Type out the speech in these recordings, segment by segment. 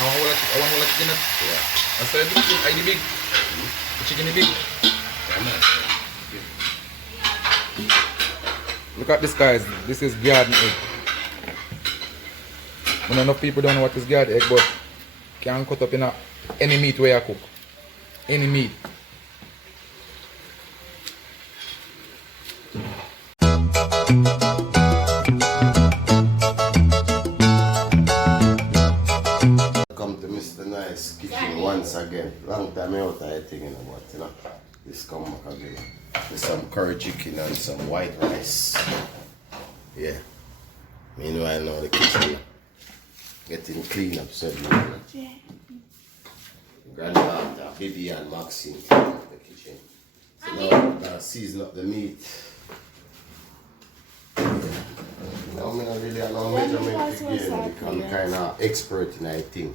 I want whole chicken. Yeah. I said the chicken, I the big. The chicken the big. Look at this, guys. This is garden egg. When enough people don't know what is garden egg, but can cut up in any meat where you cook. Any meat. Welcome to Mr. Nice Kitchen once again. Long time out I think, but this come back again. With some curry chicken and some white rice. Yeah. Meanwhile now the kitchen getting clean up suddenly. Yeah. Granddaughter, Bibi and Maxine clean up the kitchen. So now season up the meat. Now I'm not really no measurement again because I'm kind of expert in that thing.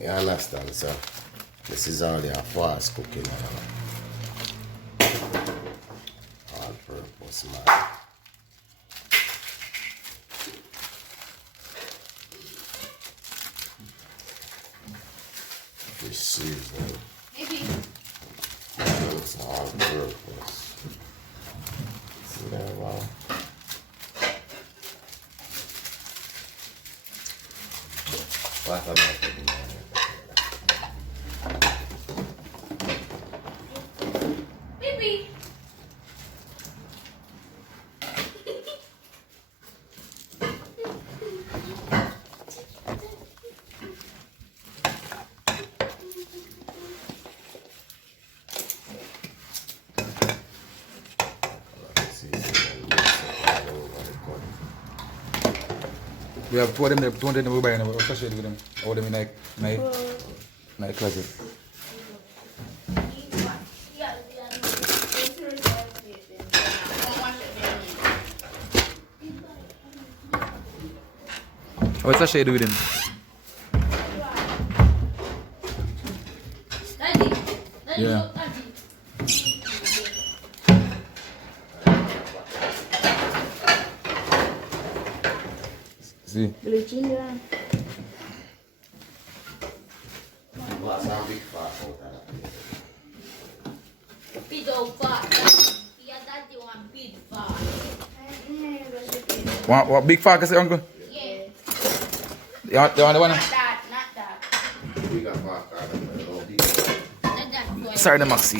You understand, so this is all the fast cooking. All purpose, man. Fish seasoning. It's all purpose. See that, wow. What am I putting on it? Baby. We have two of them there, two of them we buy now. What's the shade with them? All them in my closet. What's the shade with him? Daddy. Yeah. See? Bleaching there. What's our big fat out of Big old fat. Yeah, daddy want big fat. What big fat, say, uncle? Yeah. You want the one? Not that. bigger fat out of Not that. Sorry, the Maxi.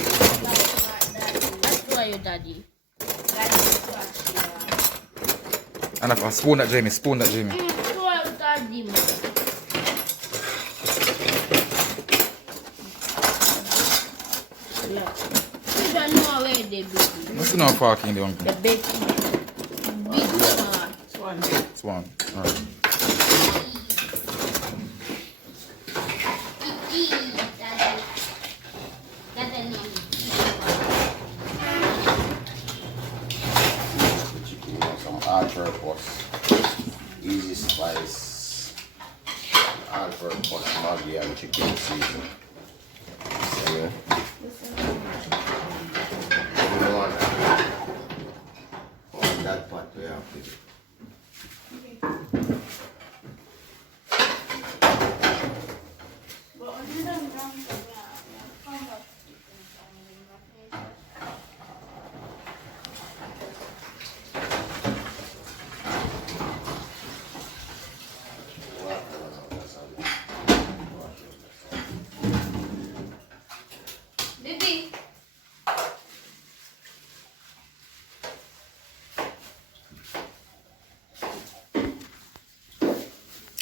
That's for you, daddy. And a spoon that Jamie, spoon that Jamie. For daddy, man. Yeah. You don't know where they be. What's the fork in the uncle? The big part. It's one. Alright. all purpose, easy spice, all purpose Maggi and chicken season. See me? You want that part we have to do.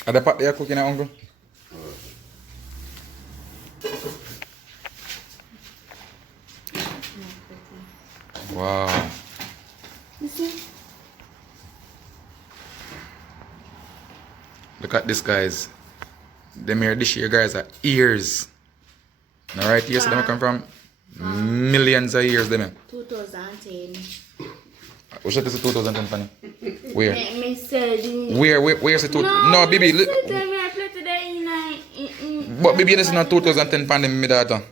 Are the pot they are cooking now, uncle? Wow. Look at this, guys. Them here, this year, guys, are ears. Now, right here, so them come from millions of years, them. 2010. What should I say 2010, Fanny? Where? Me said Where's the two? No, baby. Look. But baby, this is not 2010 pandemic, my daughter.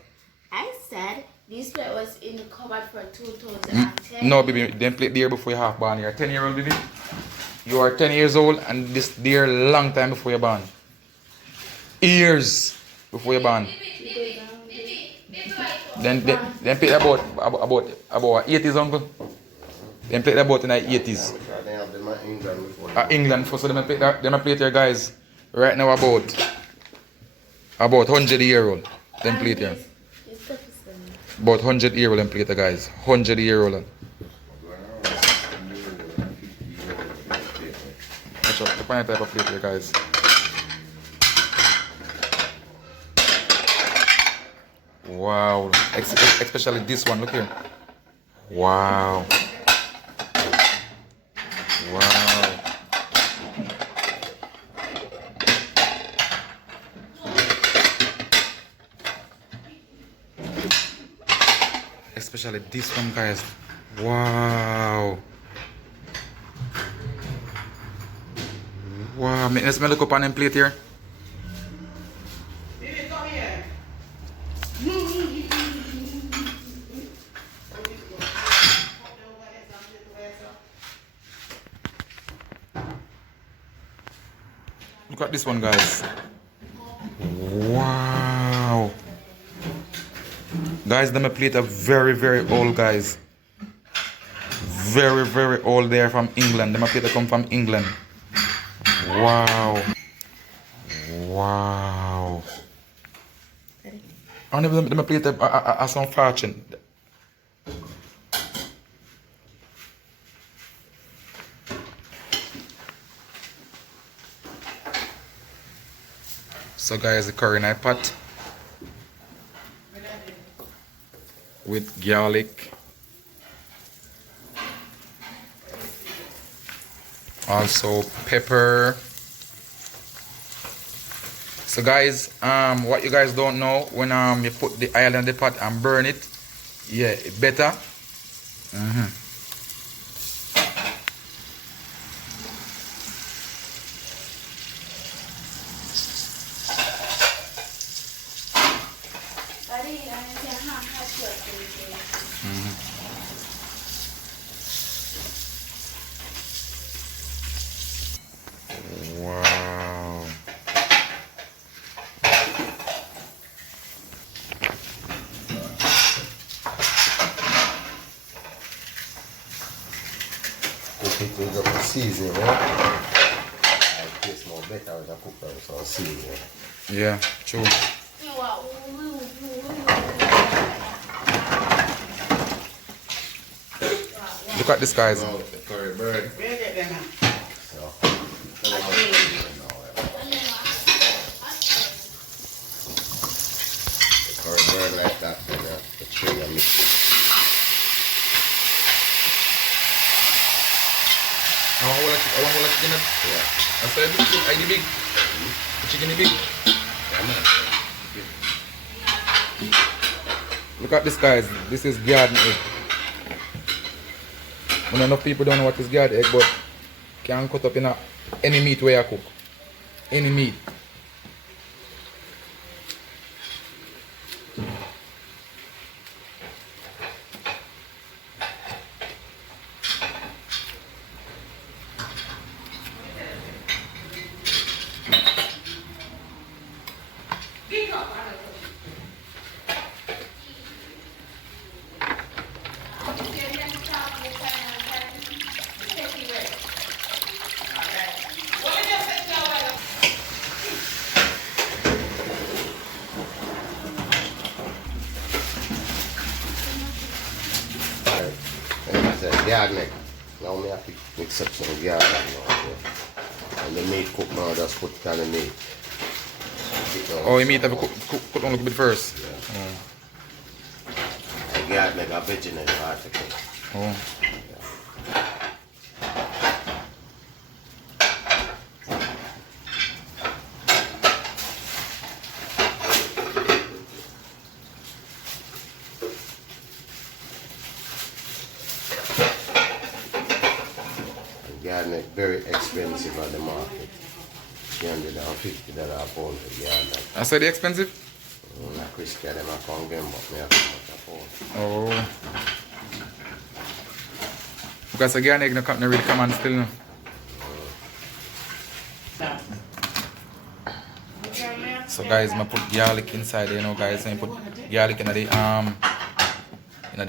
I said this plate was in the cupboard for 2010. No, baby, them plate there before you half born. You're 10-year-old, baby. You are 10 years old, and this there long time before you're born. years before you born. Then play about 80s, uncle. Then play about in the 80s. They have them in England before. England first, so them play there, guys. Right now about 100-year-old. Them play there. About 100-year-old them play there, guys. 100-year-old. Watch out, the kind type of plate here, guys. Wow, especially this one, look here. Wow. Wow. Especially this one, guys. Wow. Wow, let's look up on them plate here. Look at this one, guys. Wow. Guys, them plate are very, very old, guys. Very, very old. They are from England. Them plate come from England. Wow. Wow. I never them plate are some fortune. So guys, the curry night pot with garlic, also pepper. So guys, what you guys don't know, when you put the oil in the pot and burn it, yeah, it better. Wow. Cook it with the seasoning, yeah? It tastes more better when I cook with some seasoning. Yeah, true. Look at this, guys. Now the curry bird. So, the curry bird like that, and the chili and mix it. I want more like chicken. Yeah. I said the big. The chicken is big. Look at this, guys. This is garden egg. When enough people don't know what is garden egg, but can cut up in any meat where you cook. Any meat. Garlic. Now we have to mix up some garlic now. Okay. And the meat cook now, just put kind of meat. Oh, you meat have to cook on a little bit first. Yeah. Garlic, a vegetable hard to cook. Oh. Garlic very expensive at the market. $350 a pound for garlic. I said they expensive? Not Christian, them I can't get but me have to put a pound. Oh. Because the garlic no really come on still. No? So guys, I put garlic inside there, you know guys. I put garlic in the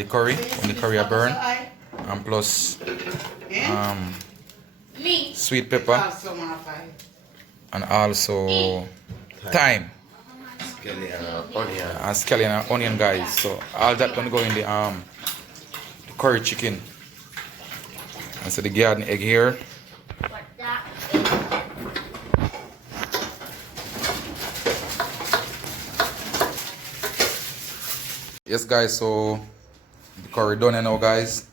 curry when the curry a burn, and plus sweet pepper and also thyme Skelly and onion. and scallion and onion guys. So all that gonna go in the curry chicken. And so the garden egg here. What that Yes guys, so the curry done you know guys.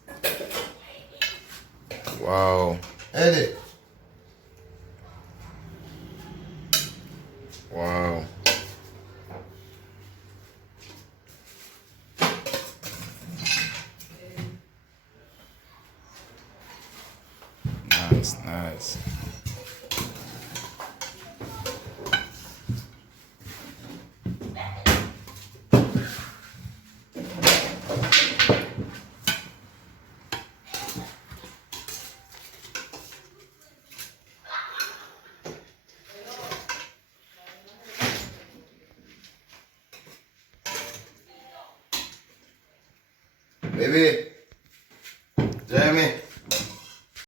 Wow. Eddie. Wow. Nice, nice. Baby.